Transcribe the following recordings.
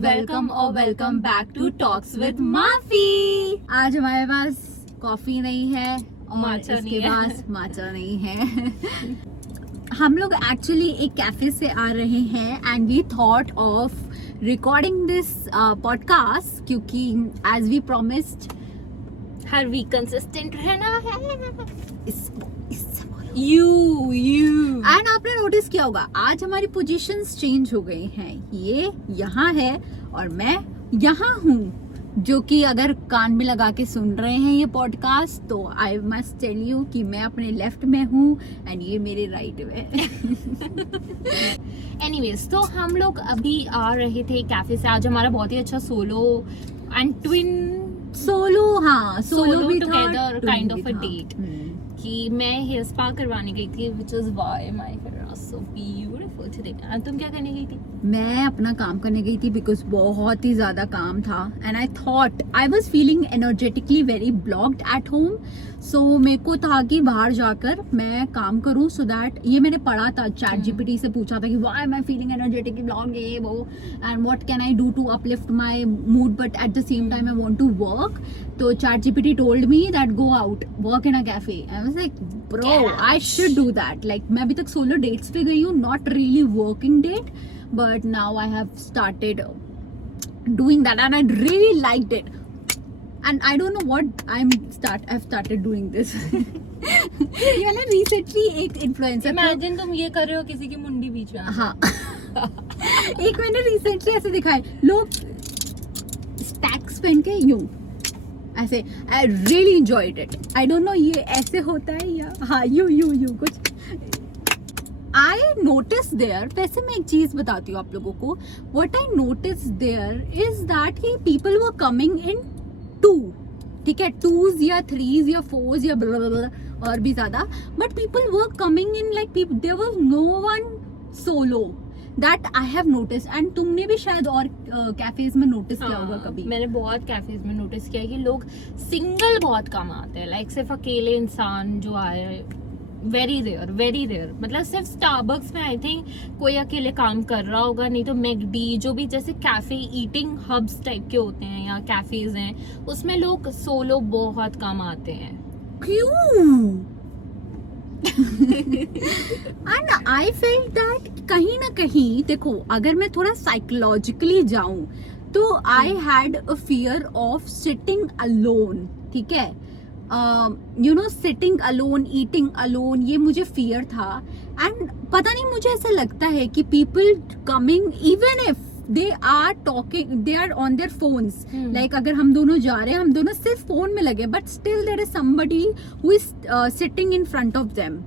Welcome back to talks with माफी। आज हमारे पास कॉफी नहीं है और इसके पास माचा नहीं है। हम लोग एक्चुअली एक कैफे से आ रहे हैं and we thought of recording this podcast क्योंकि एज वी प्रॉमिस्ड हर वीक कंसिस्टेंट रहना है। यू एंड आपने नोटिस किया होगा आज हमारी पोजीशंस चेंज हो गई हैं। ये यहाँ है और मैं यहाँ हूँ, जो कि अगर कान में लगा के सुन रहे हैं ये पॉडकास्ट तो आई मस्ट टेल यू कि मैं अपने लेफ्ट में हूँ एंड ये मेरे राइट में है। एनीवेज, तो हम लोग अभी आ रहे थे कैफे से। आज हमारा बहुत ही अच्छा सोलो एंड ट्विन सोलो भी टुगेदर काइंड ऑफ अ था। डेट कि मैं हेयर स्पा करवाने गई थी, which is why my hair is so beautiful today. और तुम क्या करने गई थी? मैं अपना काम करने गई थी बिकॉज बहुत ही ज्यादा काम था and I thought I was feeling energetically very blocked at home. So मेरे को था कि बाहर जाकर मैं काम करूं सो दैट ये मैंने पढ़ा था, चैट जीपीटी से पूछा था कि why am I feeling energetically blocked ये वो and what can I do to uplift my mood but at the same time I want to work. तो ChatGPT told me that go out work in a cafe. I was like bro I should do that. Like मैं अभी तक solo dates पे गई हूँ, not really working date, but now I have started doing that and I really liked it and I don't know what I've started doing this। ये वाला recently एक influencer Imagine तुम ये कर रहे हो किसी की मुंडी बीच में। हाँ एक मैंने recently ऐसे दिखाए लोग स्टैक्स पहन के यूं ऐसे। I really enjoyed it। I don't know ये ऐसे होता है या हाँ यू कुछ I noticed there, वैसे मैं एक चीज बताती हूँ आप लोगों को। What I noticed there is that कि people were coming in two, ठीक है, 2s या 3s या 4s या blah blah blah और भी ज्यादा, but people were coming in like people, there was no one solo that I have noticed and तुमने भी शायद और कैफेज में नोटिस किया होगा कभी। मैंने बहुत कैफेज में नोटिस किया कि लोग सिंगल बहुत कम आते हैं, लाइक सिर्फ अकेले इंसान जो आए वेरी रेयर। मतलब सिर्फ स्टारबक्स में आई थिंक कोई अकेले काम कर रहा होगा, नहीं तो मैकडी जो भी जैसे कैफे ईटिंग हब्स टाइप के होते हैं या कैफेज हैं उसमें लोग सोलो बहुत कम आते हैं। क्यों? And I felt that कहीं ना कहीं देखो अगर मैं थोड़ा साइकोलॉजिकली जाऊं तो I had a fear of sitting alone, ठीक है, you know sitting alone eating alone, ये मुझे फियर था। एंड पता नहीं मुझे ऐसा लगता है कि people coming even if they are talking they are on their phones, like अगर हम दोनों जा रहे हैं हम दोनों सिर्फ फोन में लगे but still there is somebody who is sitting in front of them.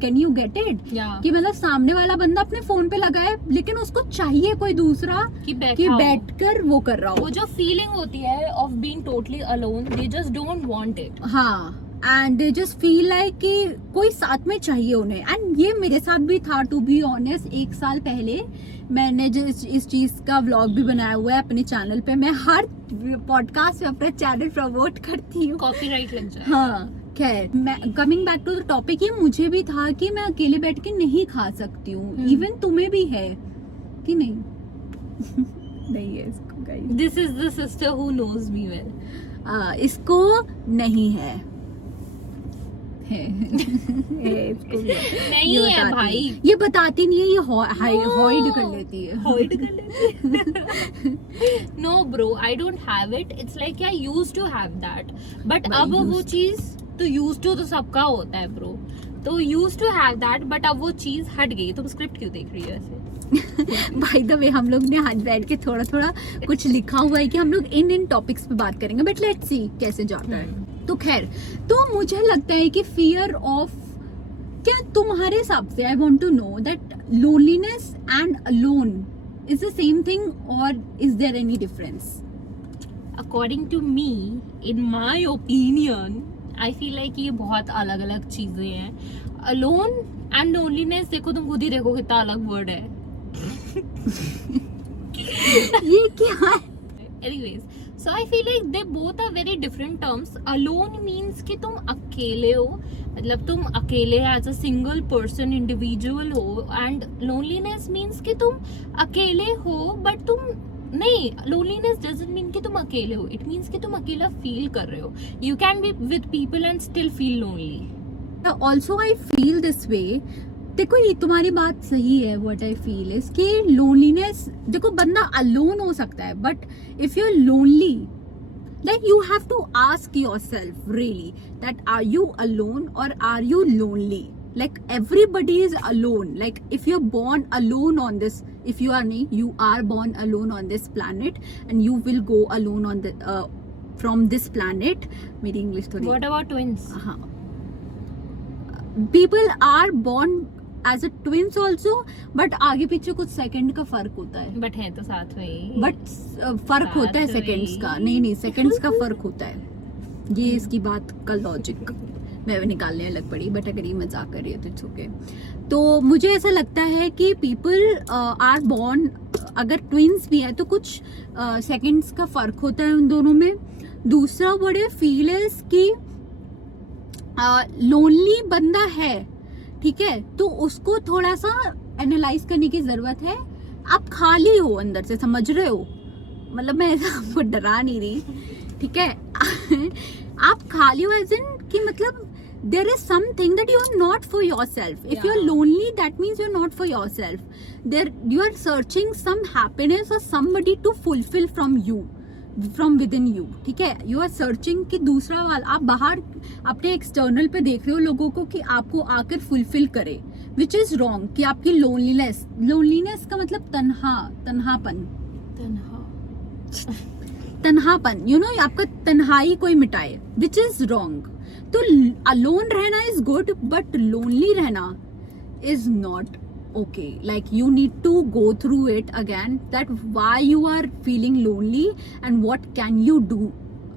Can you get it? कि मतलब सामने वाला बंदा अपने फोन पे लगा है लेकिन उसको चाहिए कोई दूसरा कि बैठकर वो कर रहा हो। वो जो फीलिंग होती है of being totally alone, they just don't want it. हाँ and they just feel like कि कोई साथ में चाहिए उन्हें। एंड ये मेरे साथ भी था टू बी ऑनेस्ट। 1 साल पहले मैंने जो इस चीज का व्लॉग भी बनाया हुआ है अपने चैनल पे। मैं हर पॉडकास्ट में अपना चैनल प्रमोट करती हूँ, कॉपीराइट लग जाए। हाँ खैर, मैं coming back to the topic, ये मुझे भी था कि मैं अकेले बैठ के नहीं खा सकती हूँ। इवन तुम्हें भी है कि नहीं? नहीं है इसको guys. This is the sister who knows me well. इसको नहीं है। इसको नहीं है भाई, ये बताती नहीं है, ये हॉइड कर लेती है। No bro, I don't have it. It's like I used to have that but अब वो चीज तो यूज्ड टू तो सबका होता है ब्रो, तो used to have that but अब वो चीज हट गई। तुम स्क्रिप्ट क्यों देख रही हो ऐसे? बाय द वे हम लोग ने आज बैठ के थोड़ा कुछ लिखा हुआ है कि हम लोग इन टॉपिक्स पे बात करेंगे बट लेट्स सी कैसे जाता है। तो खैर, तो मुझे लगता है कि फियर ऑफ, क्या तुम्हारे हिसाब से I want to know that loneliness and alone is the same thing और is there any difference? According to me, in my opinion, I feel like ये बहुत अलग अलग चीजें हैं। अलोन एंड लोनलीनेस देखो, तुम खुद ही देखो कितना अलग वर्ड है। ये क्या है? Anyways, so I feel like they both are very different terms. Alone means कि तुम अकेले हो, मतलब तुम अकेले as a single person individual हो, and loneliness means कि तुम अकेले हो but तुम नहीं, लोनलीनेस डजंट मीन कि तुम अकेले हो, इट मीन्स कि तुम अकेला फील कर रहे हो. You can be with people and still feel lonely. Also I feel this way. देखो ये तुम्हारी बात सही है. व्हाट आई फील इज कि लोनलीनेस, देखो बंदा अलोन हो सकता है, but if you are lonely, like you have to ask yourself really that are you alone or are you lonely? Like everybody is alone. Like if you're born alone on this, if you are born alone on this planet, and you will go alone on the from this planet. मेरी English थोड़ी. What about twins? हाँ, people are born as a twins also, but आगे पीछे कुछ second का फर्क होता है. बट है तो साथ में ही. बट फर्क होता है सेकंड्स का. नहीं सेकंड्स का फर्क होता है. ये इसकी बात का लॉजिक मैं भी निकालने लग पड़ी, बट अगर ये मजाक कर रही है तो इट्स ओके. तो मुझे ऐसा लगता है कि पीपल आर बॉर्न, अगर ट्विंस भी है तो कुछ सेकंड्स का फर्क होता है उन दोनों में. दूसरा बड़े फील है कि लोनली बंदा है, ठीक है, तो उसको थोड़ा सा एनालाइज करने की जरूरत है. आप खाली हो अंदर से, समझ रहे हो, मतलब मैं ऐसा आपको डरा नहीं रही, ठीक है. आप खाली हो एज इन कि मतलब there is something that you are not for yourself. If Yeah. you're lonely, that means you're not for yourself. There you are searching some happiness or somebody to fulfill from you, from within you, ठीक है. You are searching कि दूसरा वाला, आप बाहर अपने external पे देख रहे हो लोगों को कि आपको आकर फुलफिल करे, which is wrong. कि आपकी लोनलीनेस का मतलब तन्हापन, तन्हापन, you know, आपका तन्हाई कोई मिटाए, which is wrong. तो अलोन रहना इज गुड, बट लोनली रहना is not okay. Like you need to go through it again, that why you are feeling lonely and what can you do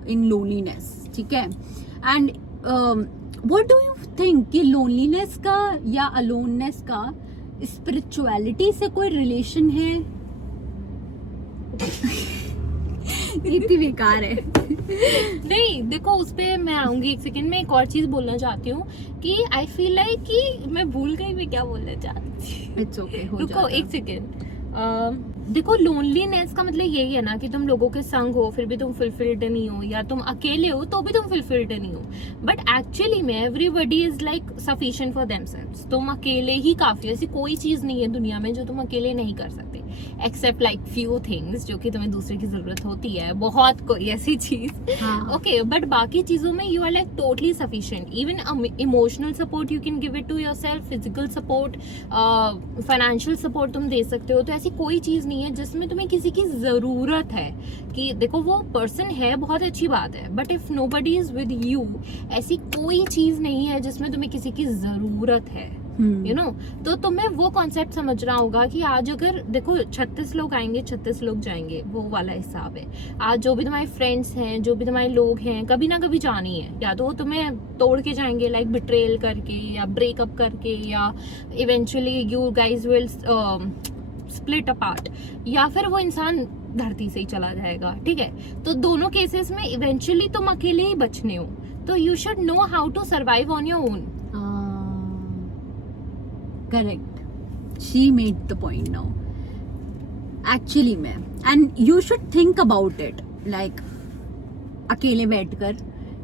in loneliness, ठीक है. And what do you think कि loneliness का या aloneness का spirituality से कोई relation है? इतनी बेकार है. नहीं देखो, उस पे मैं आऊंगी एक सेकंड में. एक और चीज बोलना चाहती हूँ कि आई फील लाइक कि मैं भूल गई मैं क्या बोलना चाहती थी. इट्स ओके, हो रुको जाता है. एक सेकेंड. देखो, लोनलीनेस का मतलब यही है ना कि तुम लोगों के संग हो फिर भी तुम फुलफिल्ड नहीं हो, या तुम अकेले हो तो भी तुम फुलफिल्ड नहीं हो. बट एक्चुअली में everybody is like sufficient for themselves. तुम अकेले ही काफी. ऐसी कोई चीज नहीं है दुनिया में जो तुम अकेले नहीं कर सकते, एक्सेप्ट लाइक फ्यू थिंग्स जो कि तुम्हें दूसरे की जरूरत होती है, बहुत कोई ऐसी चीज. ओके, बट बाकी चीजों में you are like totally sufficient. Even emotional support you can give it to yourself, physical support, financial support तुम दे सकते हो. तो ऐसी कोई चीज नहीं है जिसमें तुम्हें किसी की जरूरत है. कि देखो वो पर्सन है, बहुत अच्छी बात है, but if nobody is with you, ऐसी कोई चीज नहीं है जिसमें तुम्हें किसी की जरूरत है. यू नो, तो तुम्हें वो कॉन्सेप्ट समझना होगा कि आज अगर देखो 36 लोग आएंगे 36 लोग जाएंगे, वो वाला हिसाब है. आज जो भी तुम्हारे फ्रेंड्स हैं, जो भी तुम्हारे लोग हैं, कभी ना कभी जानी है. या तो वो तुम्हें तोड़ के जाएंगे, लाइक बिट्रेल करके या ब्रेकअप करके, या eventually you guys will split apart, या फिर वो इंसान धरती से ही चला जाएगा. ठीक है, तो दोनों केसेस में इवेंचुअली तुम अकेले ही बचने हो. तो you should know how to survive on your own. Correct, she made the point now actually में. And you should think about it, like अकेले बैठकर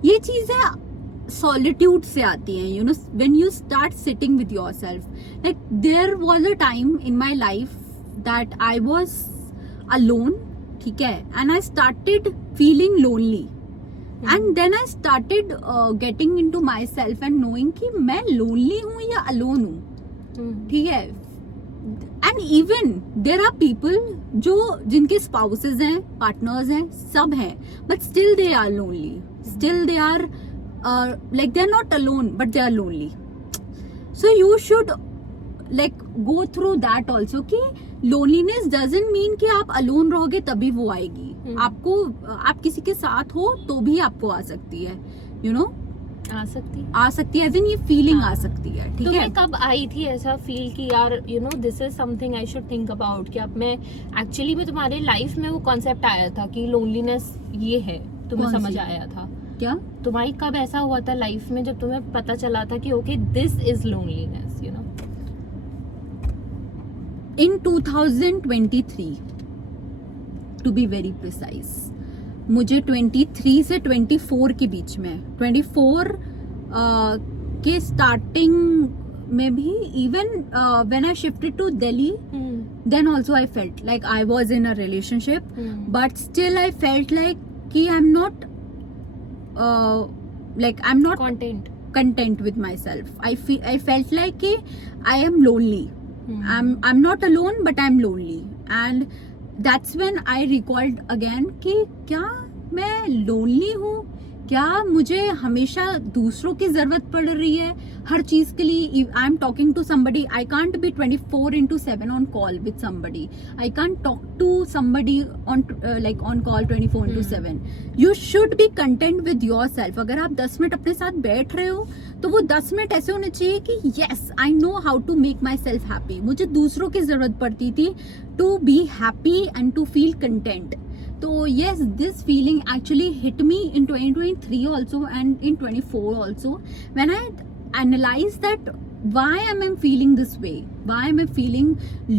ये चीजें सॉलिट्यूड से आती हैं. You know, when you start sitting with yourself, like there was a time in my life that I was alone, ठीक है, and I started feeling lonely. And then I started getting into my self and knowing कि मैं lonely हूँ या alone हूँ. ठीक है. And even there are people जो जिनके स्पाउसेस हैं, पार्टनर्स हैं, सब हैं, but still they are lonely. Still they are like they are not alone but they are lonely. So you should like go through that also कि loneliness doesn't mean कि आप alone रहोगे तभी वो आएगी. आपको, आप किसी के साथ हो तो भी आपको आ सकती है. यू नो, आ सकती है, ये फीलिंग आ सकती है. ठीक है, कब आई थी ऐसा फील कि यार you know this is something I should think about, कि अब मैं एक्चुअली में तुम्हारे लाइफ में वो कॉन्सेप्ट आया था कि लोनलीनेस ये है, तुम्हें समझ आया था क्या? तुम्हारी कब ऐसा हुआ था लाइफ में जब तुम्हें पता चला था कि okay this is loneliness, you know? In 2023 to be very precise. मुझे 23 से 24 के बीच में, 24 के स्टार्टिंग में भी, even when I shifted to Delhi, then also I felt like I was in a relationship, but still I felt like कि I'm not content with myself. I felt like कि I am lonely. I'm not alone, but I'm lonely, and that's when I recalled again कि क्या मैं lonely हूँ? क्या मुझे हमेशा दूसरों की जरूरत पड़ रही है हर चीज के लिए? I am talking to somebody, I can't be 24/7 on call with somebody, I can't talk to somebody on like on call 24/7. You should be content with yourself. अगर आप 10 मिनट अपने साथ बैठ रहे हो तो वो 10 मिनट ऐसे होने चाहिए कि yes I know how to make myself happy. मुझे दूसरों की जरूरत पड़ती थी to be happy and to feel content. So yes, this feeling actually hit me in 2023 also and in 24 also, when I analyzed that why am I feeling this way, why am I feeling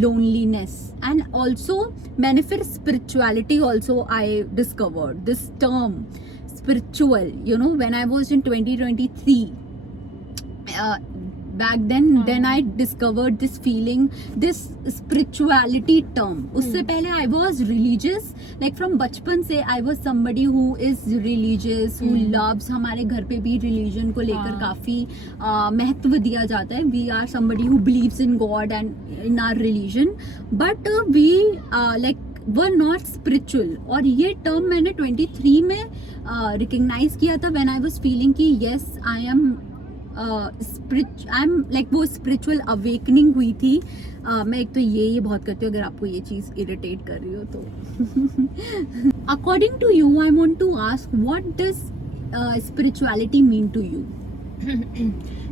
loneliness. And also मैंने फिर spirituality also I discovered this term spiritual, you know, when I was in 2023 back then I discovered this feeling, this spirituality term. उससे पहले I was religious, like from बचपन से I was somebody who is religious, who loves. हमारे घर पे भी religion को लेकर काफी महत्व दिया जाता है. We are somebody who believes in God and in our religion, but we like were not spiritual. और ये term मैंने 23 में recognize किया था when I was feeling कि yes I am वो स्पिरिचुअल अवेकनिंग हुई थी. मैं एक तो ये बहुत करती हूँ, अगर आपको ये चीज इरिटेट कर रही हो तो. According to you, I want to ask what does spirituality mean to you?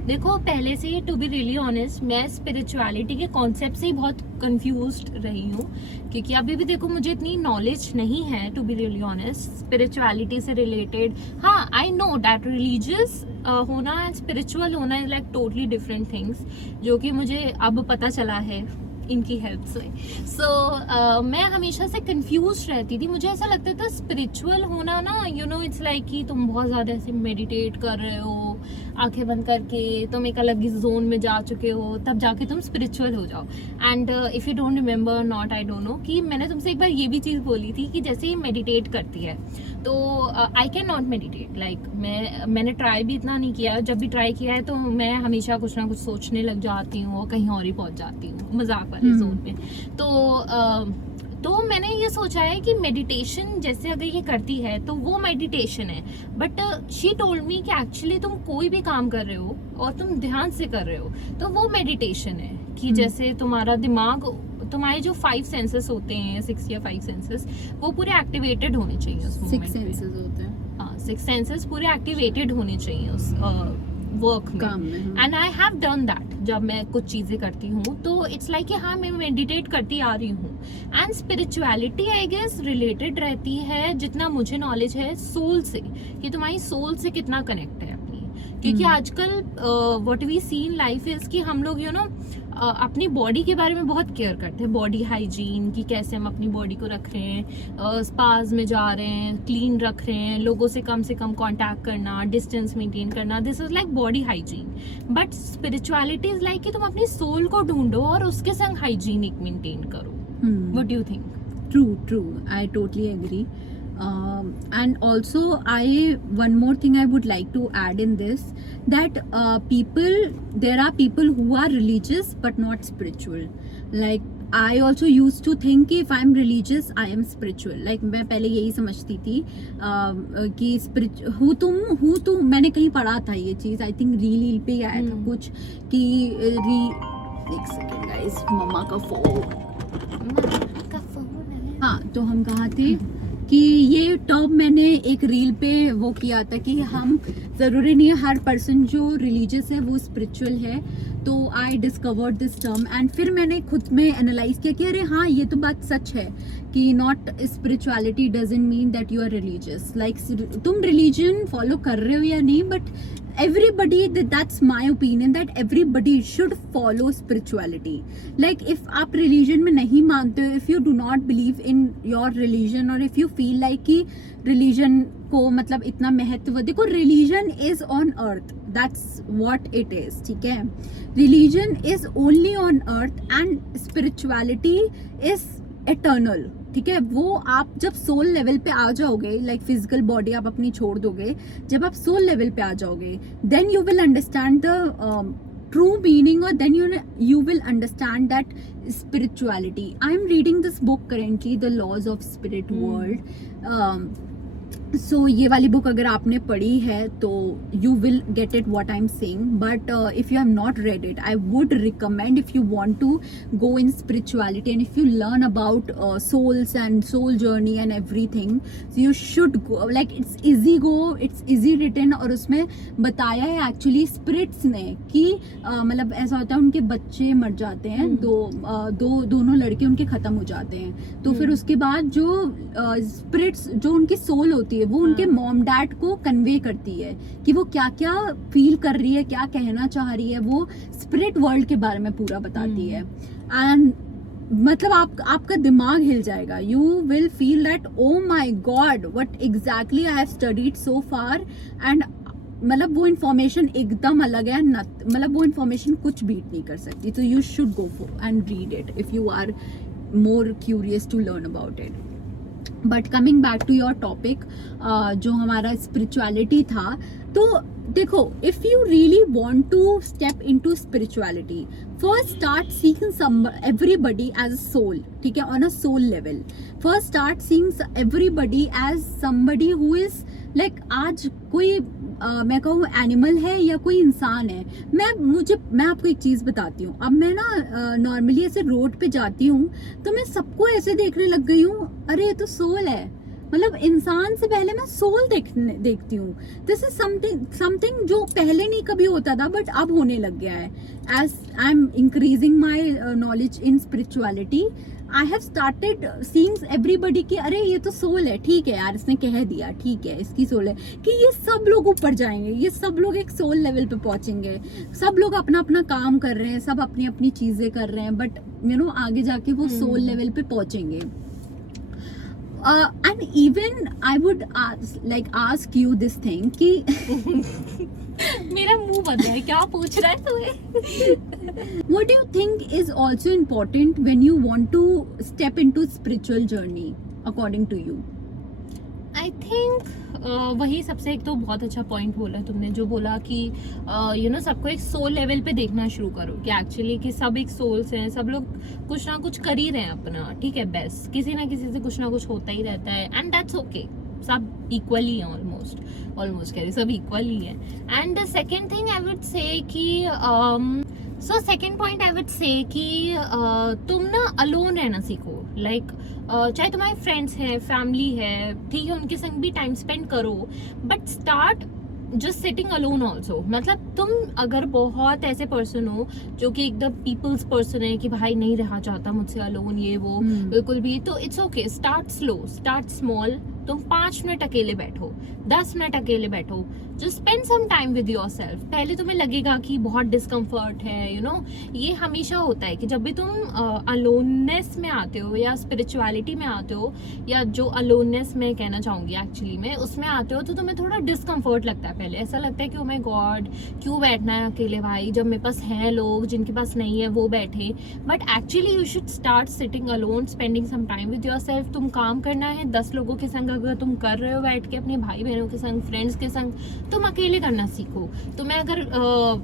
देखो, पहले से टू बी रियली ऑनेस्ट मैं स्पिरिचुअलिटी के कॉन्सेप्ट से ही बहुत कंफ्यूज्ड रही हूँ, क्योंकि अभी भी देखो मुझे इतनी नॉलेज नहीं है to be really honest spirituality से रिलेटेड. हाँ, आई नो दैट रिलीजियस होना एंड स्पिरिचुअल होना is like totally different things, जो कि मुझे अब पता चला है इनकी हेल्प से. सो मैं हमेशा से कंफ्यूज रहती थी. मुझे ऐसा लगता था स्पिरिचुअल होना ना, यू नो, इट्स लाइक कि तुम बहुत ज़्यादा ऐसे मेडिटेट कर रहे हो आंखें बंद करके, तुम एक अलग ही जोन में जा चुके हो, तब जाके तुम स्पिरिचुअल हो जाओ. And if you don't remember, not I don't know, कि मैंने तुमसे एक बार ये भी चीज़ बोली थी कि जैसे ही मेडिटेट करती है तो I can not meditate. Like मैंने ट्राई भी इतना नहीं किया. जब भी ट्राई किया है तो मैं हमेशा कुछ ना कुछ सोचने लग जाती हूँ और कहीं और ही पहुँच जाती हूँ मजाक वाले जोन में. तो मैंने ये सोचा है कि मेडिटेशन जैसे अगर ये करती है तो वो मेडिटेशन है. बट शी टोल्ड मी कि एक्चुअली तुम कोई भी काम कर रहे हो और तुम ध्यान से कर रहे हो तो वो मेडिटेशन है. कि जैसे तुम्हारा दिमाग, तुम्हारे जो 5 सेंसेस होते हैं, 6 या 5 सेंसेस, वो पूरे एक्टिवेटेड होने चाहिए उस मोमेंट 6 सेंसेस होते हैं. हाँ, 6 सेंसेस पूरे एक्टिवेटेड होने चाहिए उस वर्क में. And I have done that. जब मैं कुछ चीजें करती हूँ तो इट्स लाइक कि हाँ, मैं मेडिटेट करती आ रही हूँ. And spirituality I guess related रहती है, जितना मुझे नॉलेज है, सोल से, कि तुम्हारी सोल से कितना कनेक्ट है अपनी. क्योंकि आजकल what we see in life is कि हम लोग, यू नो, अपनी बॉडी के बारे में बहुत केयर करते हैं. बॉडी हाइजीन की, कैसे हम अपनी बॉडी को रख रहे हैं, स्पाज में जा रहे हैं, क्लीन रख रहे हैं, लोगों से कम कांटेक्ट करना, डिस्टेंस मेंटेन करना. This is like body hygiene. But spirituality is like कि तुम अपनी सोल को ढूंढो और उसके संग हाइजीनिक मेंटेन करो. What do you think? True. I totally agree. And also one more thing I would like to add in this, that there are people who are religious but not spiritual. Like I also used to think if I'm religious I am spiritual. Like मैं पहले यही समझती थी कि हूँ तुम मैंने कहीं पढ़ा था ये चीज़, आई थिंक रील पे आया था कुछ कि एक सेकेंड गाइस, मम्मा का फोन. हाँ, तो हम कहा थे कि ये टर्म मैंने एक रील पे वो किया था कि हम ज़रूरी नहीं है हर पर्सन जो रिलीजियस है वो स्पिरिचुअल है. तो I discovered this term and फिर मैंने खुद में एनालाइज किया कि अरे हाँ, ये तो बात सच है कि not spirituality doesn't mean that you are religious. Like तुम रिलीजन फॉलो कर रहे हो या नहीं, but everybody, that's my opinion, that everybody should follow spirituality. Like if आप religion में नहीं मानते हो, if you do not believe in your religion, or if you feel like कि religion को मतलब इतना महत्व, देखो religion is on earth, that's what it is, ठीक है. Religion is only on earth and spirituality is eternal, ठीक है. वो आप जब सोल लेवल पे आ जाओगे, लाइक फिजिकल बॉडी आप अपनी छोड़ दोगे, जब आप सोल लेवल पे आ जाओगे, then you will understand the true meaning, और then you will understand that spirituality. I am reading this book currently, The Laws of Spirit World. So ये वाली बुक अगर आपने पढ़ी है तो you will get it what I am saying, but if you have not read it, I would recommend, if you want to go in spirituality and if you learn about souls and soul journey and everything, you should go. Like it's easy written, और उसमें बताया है actually spirits ने कि मतलब ऐसा होता है उनके बच्चे मर जाते हैं, दोनों लड़के उनके खत्म हो जाते हैं, तो फिर उसके बाद जो स्पिरिट्स जो उनकी सोल होती है वो उनके मॉम डैड को कन्वे करती है कि वो क्या क्या फील कर रही है, क्या कहना चाह रही है, वो स्पिरिट वर्ल्ड के बारे में पूरा बताती है. एंड मतलब आपका दिमाग हिल जाएगा. You will feel that oh my God what exactly I have studied so far, and मतलब वो इन्फॉर्मेशन एकदम अलग है, मतलब वो इन्फॉर्मेशन कुछ बीट नहीं कर सकती. तो you should go for and read it if you are more curious to learn about it. But coming back to your topic, जो हमारा स्पिरिचुअलिटी था, तो देखो, if you really want to step into spirituality, first start seeing everybody as a soul, ठीक है, on a soul level. First start seeing everybody as somebody who is like, आज कोई मैं कहूँ एनिमल है या कोई इंसान है. मैं आपको एक चीज बताती हूँ. अब मैं ना नॉर्मली ऐसे रोड पे जाती हूँ तो मैं सबको ऐसे देखने लग गई हूँ, अरे ये तो सोल है. मतलब इंसान से पहले मैं सोल देखती हूँ. दिस इज समथिंग जो पहले नहीं कभी होता था, बट अब होने लग गया है. As I am increasing my knowledge in spirituality, I have started seeing everybody कि अरे ये तो सोल है, ठीक है यार, इसने कह दिया, ठीक है इसकी सोल है, कि ये सब लोग ऊपर जाएंगे, ये सब लोग एक सोल लेवल पे पहुंचेंगे, सब लोग अपना अपना काम कर रहे हैं, सब अपनी अपनी चीजें कर रहे हैं, बट यू नो आगे जाके वो सोल लेवल पे पहुंचेंगे. And even I would ask you this thing कि मेरा मुंह बंद है, क्या पूछ रहा है तुम्हें? what do you think is also important when you want to step into spiritual journey according to you? I think वही सबसे एक तो बहुत अच्छा पॉइंट बोला तुमने, जो बोला कि यू नो सबको एक सोल लेवल पे देखना शुरू करो कि एक्चुअली कि सब एक सोल्स हैं, सब लोग कुछ ना कुछ कर ही रहे हैं अपना, ठीक है, बेस्ट किसी ना किसी से कुछ ना कुछ होता ही रहता है, एंड दैट्स ओके. सब इक्वली हैं, ऑलमोस्ट कह रही सब इक्वली है. And the second thing I would say कि second point I would say कि तुम ना अलोन रहना सीखो. लाइक चाहे तुम्हारे फ्रेंड्स हैं, फैमिली है, ठीक है, उनके संग भी टाइम स्पेंड करो, but start just sitting alone also. मतलब तुम अगर बहुत ऐसे पर्सन हो जो कि एकदम पीपल्स पर्सन है कि भाई नहीं रहा चाहता मुझसे अलोन, ये वो बिल्कुल भी, तो it's okay. Start slow, start small. तुम 5 मिनट अकेले बैठो, 10 मिनट अकेले बैठो, just spend some time with yourself. पहले तुम्हें लगेगा कि बहुत डिस्कम्फर्ट है, यू नो, ये हमेशा होता है कि जब भी तुम अलोननेस में आते हो या स्पिरिचुअलिटी में आते हो, या जो अलोननेस में कहना चाहूंगी एक्चुअली में, उसमें आते हो तो तुम्हें थोड़ा डिस्कम्फर्ट लगता है. पहले ऐसा लगता है कि ओ माय गॉड क्यों बैठना है अकेले भाई, जब मेरे पास हैं लोग, जिनके पास नहीं है वो बैठे. But actually you should start sitting alone, spending some time with yourself. तुम काम करना है 10 लोगों के संग अगर तुम कर रहे हो बैठ के, अपने भाई बहनों के संग, फ्रेंड्स के संग, तुम अकेले करना सीखो. तुम्हें अगर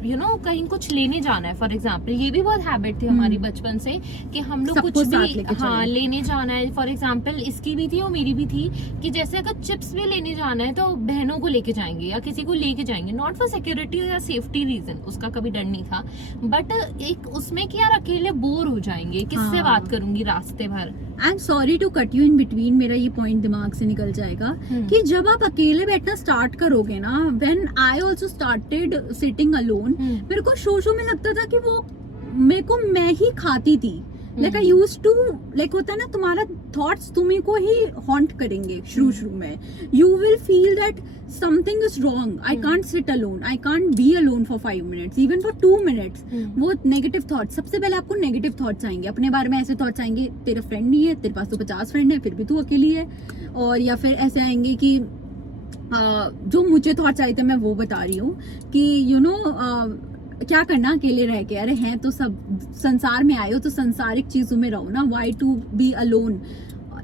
यू नो कहीं कुछ लेने जाना है, फॉर एग्जांपल, ये भी बहुत हैबिट थी हमारी बचपन से कि हम लोग कुछ भी लेने जाना है. फॉर एग्जांपल इसकी भी थी और मेरी भी थी कि जैसे अगर चिप्स भी लेने जाना है तो बहनों को लेके जाएंगे या किसी को लेके जाएंगे, नॉट फॉर सिक्योरिटी या सेफ्टी रीजन, उसका कभी डर नहीं था, बट एक उसमें कि यार अकेले बोर हो जाएंगे, किससे बात करूंगी रास्ते भर. I am sorry to cut you in between, मेरा ये पॉइंट दिमाग से निकल जाएगा कि जब आप अकेले बैठना स्टार्ट करोगे ना, when I also started sitting alone, मेरे को शो में लगता था कि वो मेरे को मैं ही खाती थी. Like I used to, like होता है ना तुम्हारा थॉट्स तुम्ही को ही हॉन्ट करेंगे शुरू में. You will feel that something is wrong, I can't sit alone, I can't be alone for 5 minutes, even for 2 minutes. वो नेगेटिव थॉट्स, सबसे पहले आपको नेगेटिव थॉट्स आएंगे अपने बारे में. ऐसे थॉट्स आएंगे तेरा फ्रेंड नहीं है, तेरे पास तो 50 फ्रेंड है फिर भी तू अकेली है. और या फिर ऐसे आएंगे कि जो मुझे थॉट्स आए थे मैं वो बता रही हूँ कि यू नो क्या करना अकेले रह के, अरे हैं तो सब संसार में आए हो तो संसारिक चीजों में रहो ना, वाई टू बी अलोन.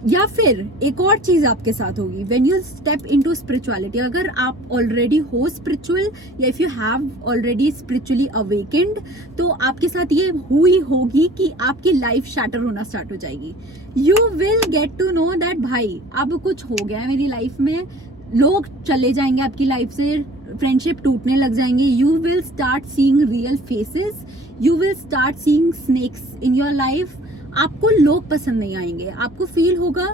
या फिर एक और चीज आपके साथ होगी when you step into spirituality. अगर आप ऑलरेडी हो स्पिरिचुअल या if you have already spiritually awakened, तो आपके साथ ये हुई होगी कि आपकी लाइफ शैटर होना स्टार्ट हो जाएगी. You will get to know that भाई अब कुछ हो गया है मेरी लाइफ में, लोग चले जाएंगे आपकी लाइफ से, फ्रेंडशिप टूटने लग जाएंगे. You will start seeing real faces, you will start seeing snakes in your life. आपको लोग पसंद नहीं आएंगे, आपको फील होगा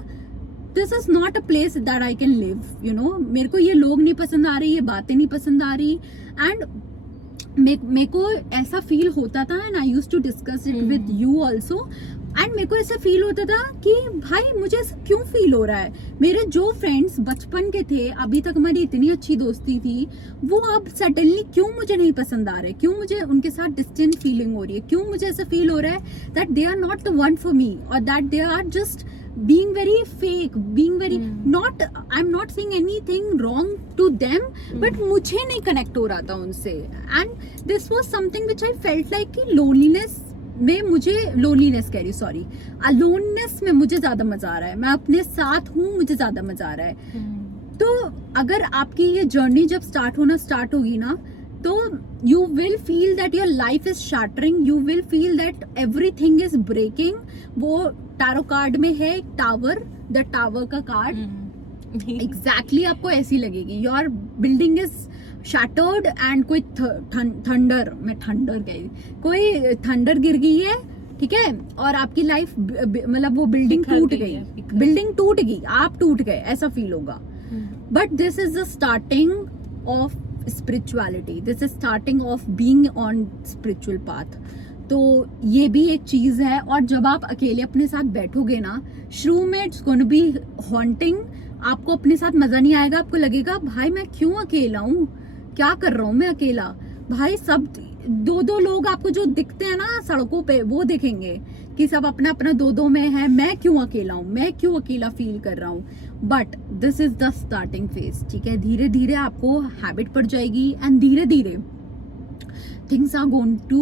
this is not a place that I can live, you know. मेरे को ये लोग नहीं पसंद आ रहे, ये बातें नहीं पसंद आ रही. एंड मेरे को ऐसा फील होता था and I used to discuss it with you also. And मेरे को ऐसा फील होता था कि भाई मुझे ऐसा क्यों फील हो रहा है. मेरे जो फ्रेंड्स बचपन के थे, अभी तक हमारी इतनी अच्छी दोस्ती थी, वो अब सडनली क्यों मुझे नहीं पसंद आ रहे, क्यों मुझे उनके साथ डिस्टेंट फीलिंग हो रही है, क्यों मुझे ऐसा फील हो रहा है that they are not the one for me और that they are just being very fake, being very not, I'm not saying anything wrong to them, but मुझे नहीं कनेक्ट हो रहा था उनसे. and this was something which I felt like कि loneliness में मुझे, loneliness कह रही सॉरी, aloneness में मुझे ज्यादा मजा आ रहा है, मैं अपने साथ हूँ मुझे ज्यादा मजा आ रहा है. तो अगर आपकी ये जर्नी जब स्टार्ट होना स्टार्ट होगी ना, तो you will feel that your life is shattering, you will feel that everything is breaking. वो टारो कार्ड में है टावर, द टावर का कार्ड एग्जैक्टली आपको ऐसी लगेगी. Your building is shattered and कोई थंडर, मैं थंडर कही, कोई थंडर गिर गई है, ठीक है, और आपकी लाइफ मतलब वो बिल्डिंग टूट गई, बिल्डिंग टूट गई, आप टूट गए, ऐसा फील होगा. But this is the starting of spirituality, this is starting of being on spiritual path. तो ये भी एक चीज है. और जब आप अकेले अपने साथ बैठोगे ना, शुरू में इट्स गोना बी हॉन्टिंग, आपको अपने साथ मजा नहीं आएगा, आपको लगेगा भाई मैं क्यों अकेला हूँ, क्या कर रहा हूँ मैं अकेला. भाई सब दो लोग आपको जो दिखते हैं ना सड़कों पे वो दिखेंगे कि सब अपना अपना दो में है, मैं क्यों अकेला हूँ, मैं क्यों अकेला फील कर रहा हूँ. But this is the starting phase, ठीक है. धीरे धीरे आपको हैबिट पड़ जाएगी एंड धीरे धीरे things are going to,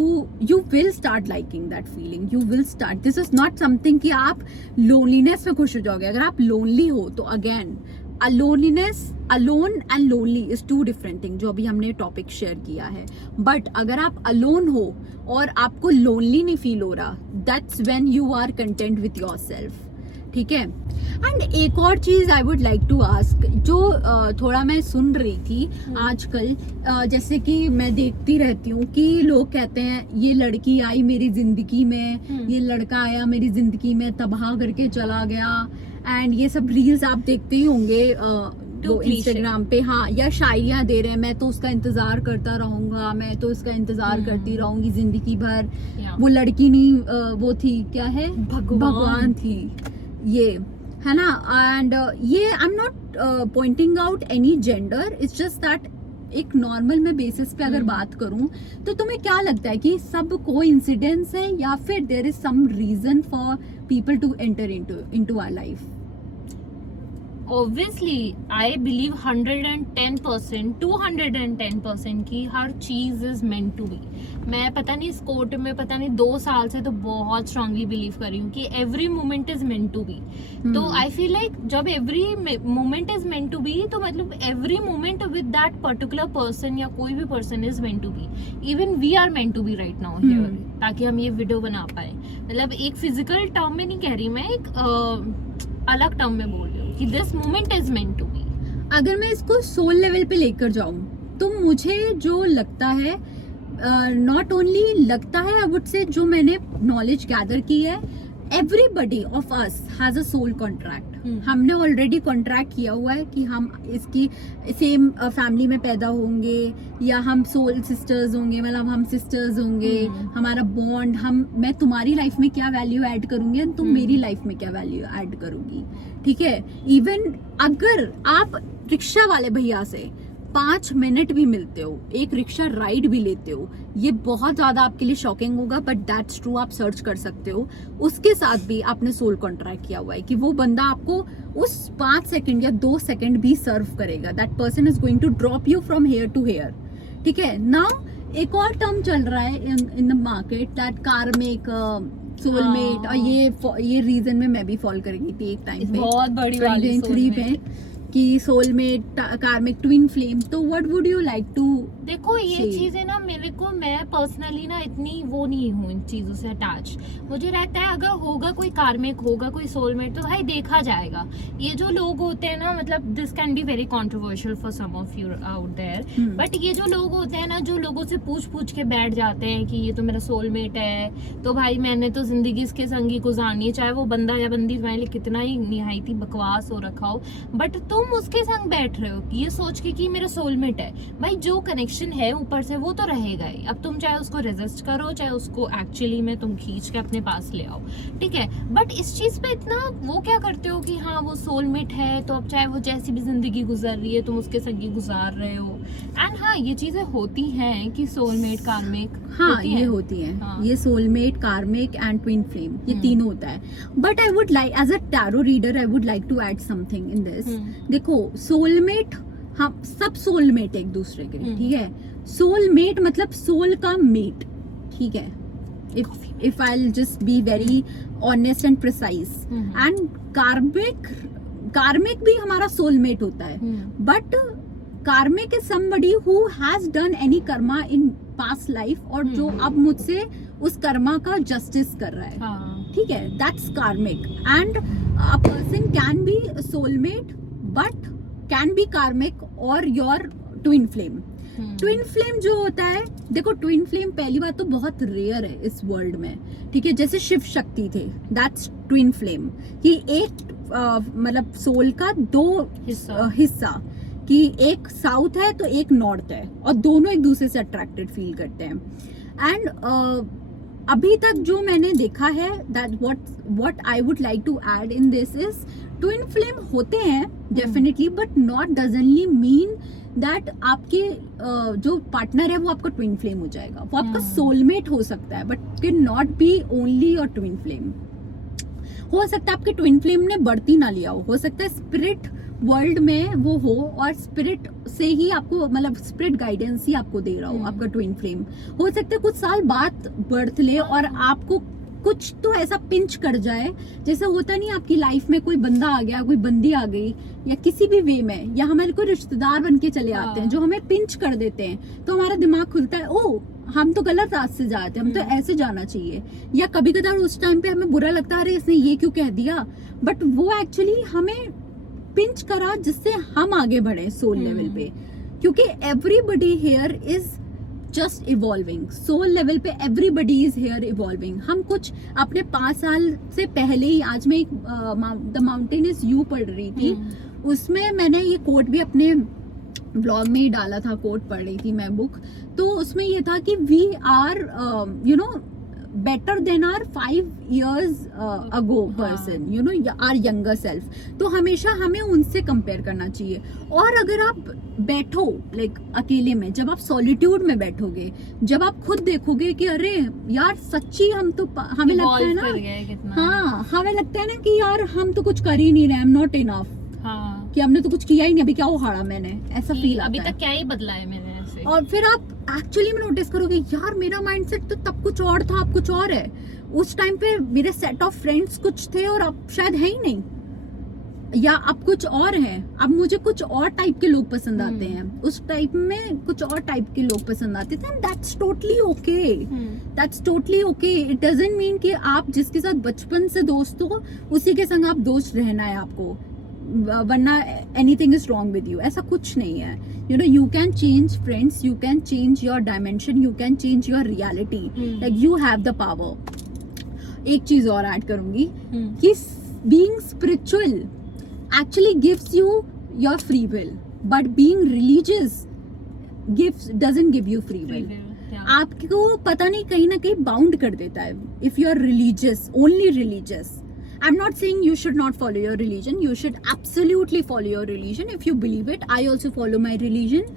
you will start liking that feeling, you will start, this is not something कि आप loneliness में खुश हो जाओगे. अगर आप lonely हो तो again a loneliness, alone and lonely is two different things, जो अभी हमने टॉपिक शेयर किया है. बट अगर आप alone हो और आपको lonely नहीं फील हो रहा, that's when you are content with yourself, ठीक है. एंड एक और चीज I would like to ask, जो थोड़ा मैं सुन रही थी आजकल, जैसे कि मैं देखती रहती हूँ कि लोग कहते हैं ये लड़की आई मेरी जिंदगी में, ये लड़का आया मेरी जिंदगी में तबाह करके चला गया. एंड ये सब रील्स आप देखते ही होंगे वो इंस्टाग्राम पे, हाँ, या शायरियां दे रहे हैं, मैं तो उसका इंतजार करता रहूंगा, मैं तो उसका इंतजार करती रहूंगी जिंदगी भर. वो लड़की नहीं वो थी, क्या है, भगवान थी, ये है ना. एंड ये आई am not pointing out any gender, it's just that एक नॉर्मल में बेसिस पे अगर बात करूं तो तुम्हें क्या लगता है कि सब कोइंसिडेंस है या फिर there is some reason for people to enter into our life. Obviously, I believe 110%, 210% की हर चीज इज meant to be. मैं पता नहीं इस कोर्ट में पता नहीं 2 साल से तो बहुत स्ट्रांगली बिलीव कर रही हूँ कि every moment is meant to be. तो आई फील लाइक जब every moment is meant to be, तो मतलब every moment with that particular person या कोई भी person is meant to be. Even we are meant to be right now here, ताकि हम ये वीडियो बना पाए. मतलब एक फिजिकल टर्म में नहीं कह रही मैं, एक अलग टर्म में बोल रही हूँ कि this moment is meant to be. अगर मैं इसको सोल लेवल पे लेकर जाऊं तो मुझे जो लगता है, नॉट ओनली लगता है, आई वुड से जो मैंने नॉलेज गैदर की है, everybody of us has a soul contract. हमने ऑलरेडी कॉन्ट्रैक्ट किया हुआ है कि हम इसकी सेम फैमिली में पैदा होंगे या हम सोल सिस्टर्स होंगे, मतलब हम सिस्टर्स होंगे, हमारा बॉन्ड, मैं तुम्हारी लाइफ में क्या वैल्यू ऐड करूंगी और तुम मेरी लाइफ में क्या वैल्यू ऐड करोगी, ठीक है। इवन अगर आप रिक्शा वाले भैया से 5 मिनट भी मिलते हो, एक रिक्शा राइड भी लेते हो, ये बहुत ज्यादा आपके लिए शॉकिंग होगा, बट दैट्स ट्रू, आप सर्च कर सकते हो। उसके साथ भी आपने सोल कॉन्ट्रैक्ट किया हुआ है कि वो बंदा आपको उस 5 सेकंड या 2 सेकंड भी सर्व करेगा। That person is going to drop you from here to here, ठीक है। नाउ एक और टर्म चल रहा है in the market, that karmic, soulmate, और ये रीजन में मैं भी फॉल कर गई थी एक टाइम पे, बहुत बड़ी वाली 2023 पे, कि सोलमेट, कार्मिक, ट्विन फ्लेम। तो what would you like to? देखो ये चीजें ना मेरे को, मैं पर्सनली ना इतनी वो नहीं हूँ इन चीजों से अटैच। मुझे रहता है अगर होगा कोई कार्मिक, होगा कोई सोलमेट, तो भाई देखा जाएगा। ये जो लोग होते हैं ना, मतलब this can be very controversial for some of you out there, but ये जो लोग होते हैं ना, जो लोगों से पूछ के बैठ जाते हैं कि ये तो मेरा सोलमेट है, तो भाई मैंने तो जिंदगी इसके संग ही गुजारनी है, चाहे वो बंदा या बंदी तुम्हारे लिए कितना ही निहायती बकवास हो रखा हो, बट तुम उसके संग बैठ रहे हो ये सोच के कि मेरा सोलमेट है। भाई जो कनेक्शन है ऊपर से वो तो रहेगा ही। अब तुम चाहे उसको रेजिस्ट करो, चाहे उसको एक्चुअली में तुम खींच के अपने पास ले आओ, ठीक है। बट इस चीज पे इतना वो क्या करते हो कि हाँ वो सोलमेट है तो अब चाहे वो जैसी भी जिंदगी गुजर रही है तुम उसके संग ही गुजार रहे हो। एंड हाँ ये चीजें होती हैं कि सोलमेट, कार्मिक, हाँ ये होती है। हाँ। ये सोलमेट, कार्मिक एंड ट्विन फ्लेम, ये तीन होता है। But I would like, as a tarot reader, I would like to add something in this. देखो सोलमेट, हम सब सोलमेट एक दूसरे के लिए, ठीक है। सोलमेट मतलब सोल का मेट, ठीक है। If I will just be very honest and precise. And कार्मिक भी हमारा सोलमेट होता है, बट कार्मिक is somebody who has done any Karma in past life, और जो अब मुझसे उस कर्मा का जस्टिस कर रहा है, ठीक है। दैट्स कार्मिक। And a person can be soulmate but can be कार्मिक और your twin flame. Twin flame जो होता है, देखो ट्विन फ्लेम पहली बात तो बहुत रेयर है इस वर्ल्ड में, ठीक है। जैसे शिव शक्ति थे, दैट्स ट्विन फ्लेम, कि एक मतलब सोल का 2 हिस्सा, कि एक साउथ है तो एक नॉर्थ है, और दोनों एक दूसरे से अट्रैक्टेड फील करते हैं। एंड अभी तक जो मैंने देखा है, that what I would like to add in this is, twin flame होते हैं definitely, but not doesn't mean that आपके जो पार्टनर है वो आपका ट्विन फ्लेम हो जाएगा। वो आपका सोलमेट हो सकता है, but can not be only your twin flame. हो सकता है आपके ट्विन फ्लेम ने बढ़ती ना लिया हो सकता है स्पिरिट वर्ल्ड में वो हो, और स्पिरिट से ही आपको, मतलब स्पिरिट गाइडेंस ही आपको दे रहा हो आपका ट्विन फ्लेम। हो सकता है कुछ साल बाद बर्थ ले और आपको कुछ तो ऐसा पिंच कर जाए, जैसे होता नहीं आपकी लाइफ में कोई बंदा आ गया, कोई बंदी आ गई, या किसी भी वे में, या हमारे कोई रिश्तेदार बन के चले आते हैं जो हमें पिंच कर देते हैं, तो हमारा दिमाग खुलता है, ओ हम तो गलत रास्ते से जाते हैं, हम तो ऐसे जाना चाहिए। या कभी कभार उस टाइम पे हमें बुरा लगता है, अरे इसने ये क्यों कह दिया, बट वो एक्चुअली हमें पिंच करा जिससे हम आगे बढ़े सोल लेवल पे, क्योंकि everybody here is just evolving. Soul level पे एवरीबडी इज हियर इवॉल्विंग। हम कुछ अपने 5 साल से पहले ही, आज मैं एक द माउंटेन इज यू पढ़ रही थी, उसमें मैंने ये कोट भी अपने ब्लॉग में ही डाला था, कोट पढ़ रही थी मैं बुक, तो उसमें ये था कि we are you know better than our 5 years ago person, you know our younger self. तो हमेशा हमें उनसे कंपेयर करना चाहिए। और अगर आप बैठो लाइक अकेले में, जब आप सॉलिट्यूड में बैठोगे, जब आप खुद देखोगे कि अरे यार सच्ची हम तो, हमें लगता है ना, हाँ हमें लगता है ना कि यार हम तो कुछ कर ही नहीं रहे, आई एम नॉट इनफ, कि हमने तो कुछ किया ही नहीं, अभी क्या उखाड़ा मैंने, ऐसा फील आता है। अभी तक क्या ही बदला है मैंने ऐसे। और फिर आप एक्चुअली में नोटिस करोगे, यार मेरा माइंडसेट तो तब कुछ और था, अब कुछ और है। उस टाइम पे मेरे सेट ऑफ फ्रेंड्स कुछ थे और अब शायद है ही नहीं, या अब कुछ और है, अब मुझे कुछ और टाइप के लोग पसंद आते हैं, उस टाइप में कुछ और टाइप के लोग पसंद आते थे। And that's totally okay, that's totally okay. It doesn't mean कि आप जिसके साथ बचपन से दोस्त हो उसी के संग आप दोस्त रहना है आपको, वरना anything is wrong with you, ऐसा कुछ नहीं है। You know you can change friends, you can change your dimension, you can change your reality, like you have the power. एक चीज और ऐड करूंगी कि being spiritual actually gives you your free will, but being religious doesn't give you free will. आपको पता नहीं कहीं ना कहीं बाउंड कर देता है. If you are religious, only religious. I'm not saying you should not follow your religion. You should absolutely follow your religion if you believe it. I also follow my religion.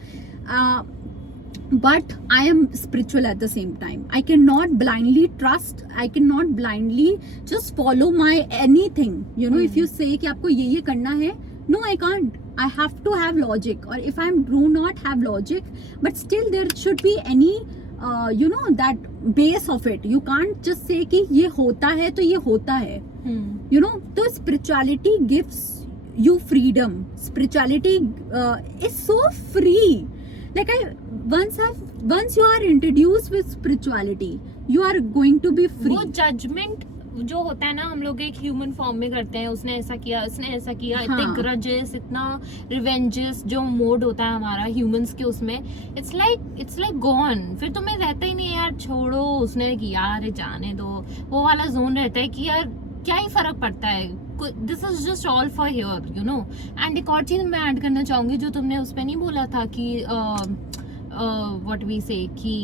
But I am spiritual at the same time. I cannot blindly trust. I cannot blindly just follow my anything. You know, if you say कि आपको ये करना है, no, I can't. I have to have logic. Or if I do not have logic, but still there should be any you know, that base of it. You can't just say कि ये होता है तो ये होता है. You know, तो spirituality gives you freedom. Spirituality is so free. Like once you are introduced with spirituality, you are going to be free. वो judgment जो होता है ना, हम लोग एक ह्यूमन फॉर्म में करते हैं, उसने ऐसा किया, उसने ऐसा किया, इतने ग्रजेस, इतना रिवेंजेस जो मोड होता है हमारा ह्यूमंस के, उसमें इट्स लाइक गॉन. फिर तुम्हें रहता ही नहीं है यार, छोड़ो, उसने किया, अरे जाने दो, वो वाला जोन रहता है कि यार क्या ही फर्क पड़ता है, this is just all for here, you know. And एक और चीज मैं ऐड करना चाहूंगी जो तुमने उस पर नहीं बोला था कि व्हाट वी से कि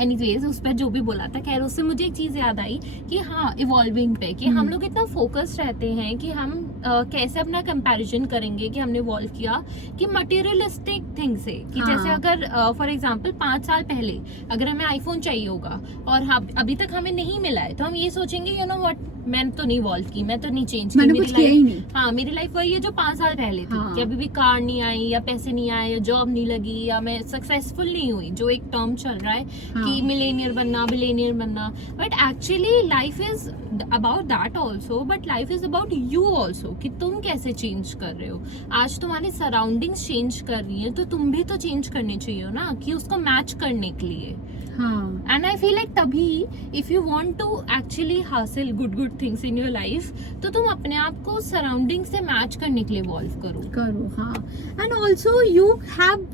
एनीवेज उस पर जो भी बोला था, खैर उससे मुझे एक चीज याद आई कि हाँ, इवॉल्विंग पे कि हम लोग इतना फोकस्ड रहते हैं कि हम कैसे अपना कंपैरिजन करेंगे कि हमने इवॉल्व किया कि मटेरियलिस्टिक थिंग से, कि जैसे अगर फॉर एग्जांपल 5 साल पहले अगर हमें आईफोन चाहिए होगा और अभी तक हमें नहीं मिला है, तो हम ये सोचेंगे यू नो व्हाट, मैंने तो नहीं इवॉल्व की, मैं तो नहीं चेंज की, मेरी लाइफ, हाँ मेरी लाइफ वही है जो 5 साल पहले थी. कि अभी भी कार नहीं आई, या पैसे नहीं आए, या जॉब नहीं लगी, या मैं सक्सेसफुल नहीं हुई, जो एक टर्म चल रहा है कि मिलेनियर बनना, बिलेनियर बनना. But actually life is about that also, but life is about you also, कि तुम कैसे चेंज कर रहे हो. आज तुम्हारी सराउंडिंग्स चेंज कर रही है, तो तुम भी तो चेंज करनी चाहिए ना, कि उसको मैच करने के लिए. एंड आई फील लाइक तभी if you want to actually हासिल good things in your life, तो तुम अपने आप को सराउंडिंग से मैच करने के लिए इवॉल्व करो. हाँ. And also you have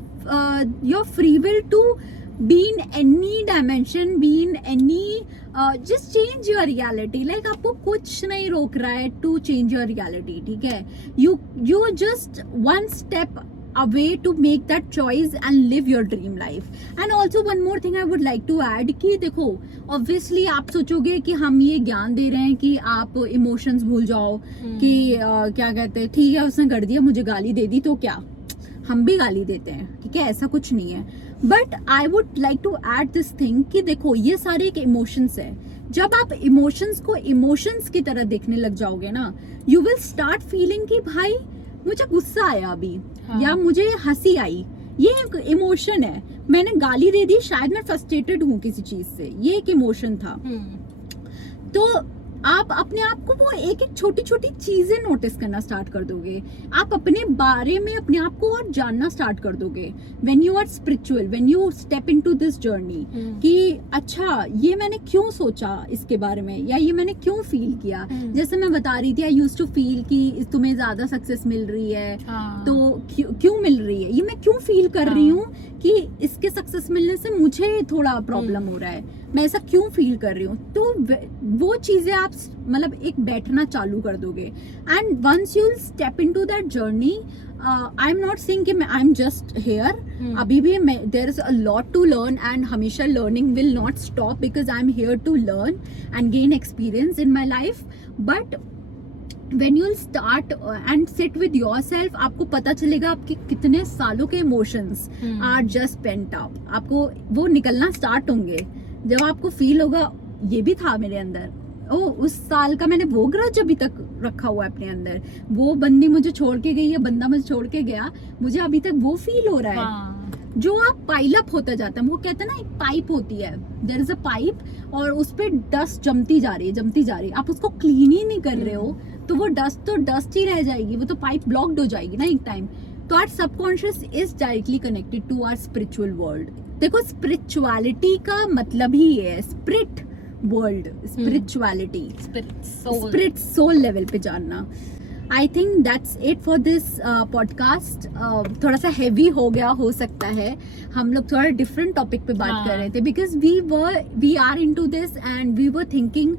your free will to be in any dimension, be in any just change your reality. Like आपको कुछ नहीं रोक रहा है to change your reality, ठीक है. You just one step away to make that choice and live your dream life. And also one more thing I would like to add कि देखो, obviously आप सोचोगे कि हम ये ज्ञान दे रहे हैं कि आप इमोशंस भूल जाओ, कि क्या कहते हैं, ठीक है उसने कर दिया, मुझे गाली दे दी तो क्या, हम भी गाली देते हैं, ठीक है, ऐसा कुछ नहीं है. But I would like to add this thing कि देखो, ये सारे एक इमोशंस है. जब आप इमोशंस को इमोशंस की तरह देखने लग जाओगे ना, यू विल स्टार्ट फीलिंग कि भाई मुझे गुस्सा आया अभी, या मुझे हंसी आई, ये एक इमोशन है. मैंने गाली दे दी, शायद मैं फ्रस्ट्रेटेड हूँ किसी चीज से, ये एक इमोशन था. तो आप अपने आप को वो एक एक छोटी छोटी चीजें नोटिस करना स्टार्ट कर दोगे. आप अपने बारे में अपने आप को और जानना स्टार्ट कर दोगे. When you are spiritual, when you step into this journey, कि अच्छा ये मैंने क्यों सोचा इसके बारे में, या ये मैंने क्यों फील किया. जैसे मैं बता रही थी, आई यूज्ड टू फील कि तुम्हें ज्यादा सक्सेस मिल रही है, तो क्यों मिल रही है, ये मैं क्यों फील कर रही हूँ कि इसके सक्सेस मिलने से मुझे थोड़ा प्रॉब्लम हो रहा है, मैं ऐसा क्यों फील कर रही हूँ. तो वो चीजें आप मतलब एक बैठना चालू कर दोगे. And once you step into that journey, I am not saying कि आई एम जस्ट हियर, अभी भी there is a lot to learn, and हमेशा learning will not stop, because I am here to learn and gain experience in my life. But when you'll start and sit with yourself, आपको पता चलेगा आपके कितने सालों के emotions are just pent up. आपको वो निकलना स्टार्ट होंगे जब आपको फील होगा ये भी था मेरे अंदर, उस साल का मैंने वो ग्रज अभी तक रखा हुआ है अपने अंदर, वो बंदी मुझे छोड़ के गई है, बंदा मुझे छोड़ के गया, मुझे अभी तक वो फील हो रहा है. जो आप पाइल अप होता जाता है, वो कहते हैं ना एक पाइप होती है, देयर इज अ पाइप, और उस पे डस्ट जमती जा रही है, आप उसको क्लीन ही नहीं कर रहे हो, तो वो डस्ट ही रह जाएगी, वो तो पाइप ब्लॉक्ड हो जाएगी ना एक टाइम. तो our subconscious is directly connected to our spiritual world. देखो, स्पिरिचुअलिटी का मतलब ही है spirit world, spirituality, spirit soul level पे जानना. I think that's it for this podcast. थोड़ा सा हैवी हो गया हो सकता है. हम लोग थोड़ा डिफरेंट टॉपिक पे बात कर रहे थे because we are into this and we were thinking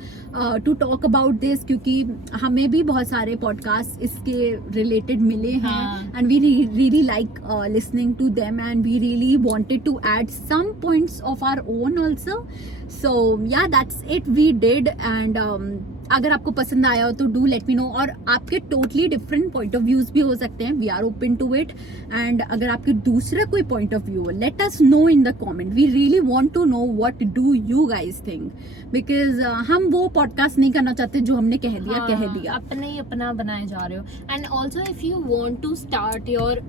to talk about this, क्योंकि हमें भी बहुत सारे पॉडकास्ट इसके रिलेटेड मिले हैं and we really like listening to them and we really wanted to add some points of our own also. So yeah that's it we did. And अगर आपको पसंद आया हो तो डू लेट मी नो. और आपके totally different point of views भी हो सकते हैं. We are open to it. And अगर आपके दूसरा कोई पॉइंट ऑफ व्यू हो, let us know in the comment. We really want to know what do you guys think, because हम वो पॉडकास्ट नहीं करना चाहते जो हमने कह दिया कह दिया. अपने ही अपना बनाए जा रहे हो. And also if you want to start your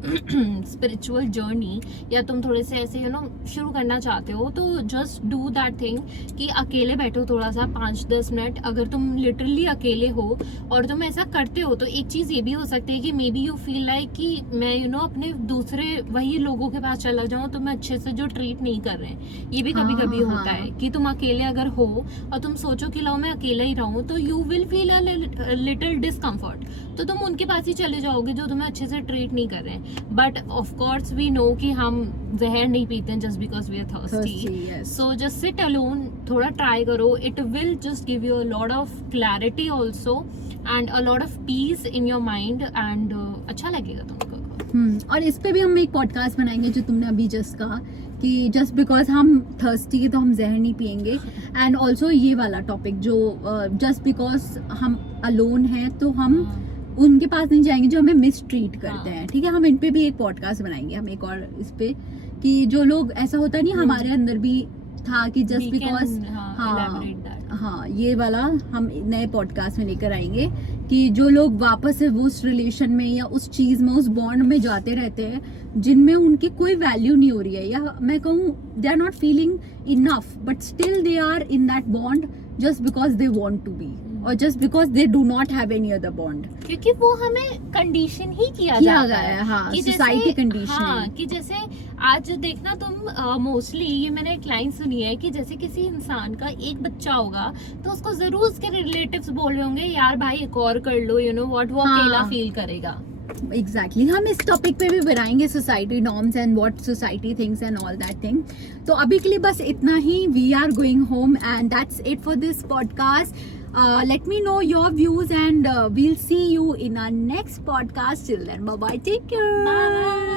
spiritual journey, या तुम थोड़े से ऐसे शुरू करना चाहते हो, तो जस्ट डू दैट थिंग कि अकेले बैठो थोड़ा सा 5-10 मिनट. अगर तुम लिटरली अकेले हो और तुम ऐसा करते हो, तो एक चीज ये भी हो सकती है कि may be you feel like कि मैं अपने दूसरे वही लोगों के पास चला जाऊं तो मैं अच्छे से जो ट्रीट नहीं कर रहे हैं. ये भी कभी कभी होता है कि तुम अकेले अगर हो और तुम सोचो कि लाओ मैं अकेला ही रहूं, तो you will feel a little discomfort. तो तुम उनके पास ही चले जाओगे जो तुम्हें अच्छे से ट्रीट नहीं कर रहे हैं. But of course we know कि हम जहर नहीं पीते हैं just because we are thirsty. So just sit alone, थोड़ा ट्राई करो. It will just give you a lot of clarity also and a lot of peace in your mind and अच्छा लगेगा तुमको. और इस पे भी हम एक पॉडकास्ट बनाएंगे जो तुमने अभी जस्ट कहा कि जस्ट बिकॉज हम थर्स्टी है तो हम जहर नहीं पियेंगे. एंड ऑल्सो ये वाला टॉपिक जो जस्ट बिकॉज हम अलोन हैं तो हम उनके पास नहीं जाएंगे जो हमें मिस ट्रीट करते हैं. ठीक है, हम इन पे भी एक पॉडकास्ट बनाएंगे. हम एक और इस पे कि जो लोग ऐसा होता नहीं हमारे अंदर भी था कि जस्ट बिकॉज हाँ ये वाला हम नए पॉडकास्ट में लेकर आएंगे कि जो लोग वापस से वो उस रिलेशन में या उस चीज में उस बॉन्ड में जाते रहते हैं जिनमें उनकी कोई वैल्यू नहीं हो रही है, या मैं कहूँ they are not feeling enough but still they are in that bond just because they want to be और just because they do not have any other bond. क्योंकि वो हमें कंडीशन ही किया गया है. हाँ, सोसाइटी कंडीशन. हाँ, कि जैसे आज देखना तुम मोस्टली ये मैंने एक लाइन सुनी है कि जैसे किसी इंसान का एक बच्चा होगा तो उसको जरूर उसके रिलेटिव्स बोल रहे होंगे यार भाई एक और कर लो, यू नो व्हाट, वो अकेला फील करेगा. एग्जैक्टली हम इस टॉपिक पे भी बनाएंगे society norms and what society thinks and all that thing. तो अभी के लिए बस इतना ही. We are going home and that's it for this podcast. Let me know your views and we'll see you in our next podcast. Till then, bye bye, take care. Bye.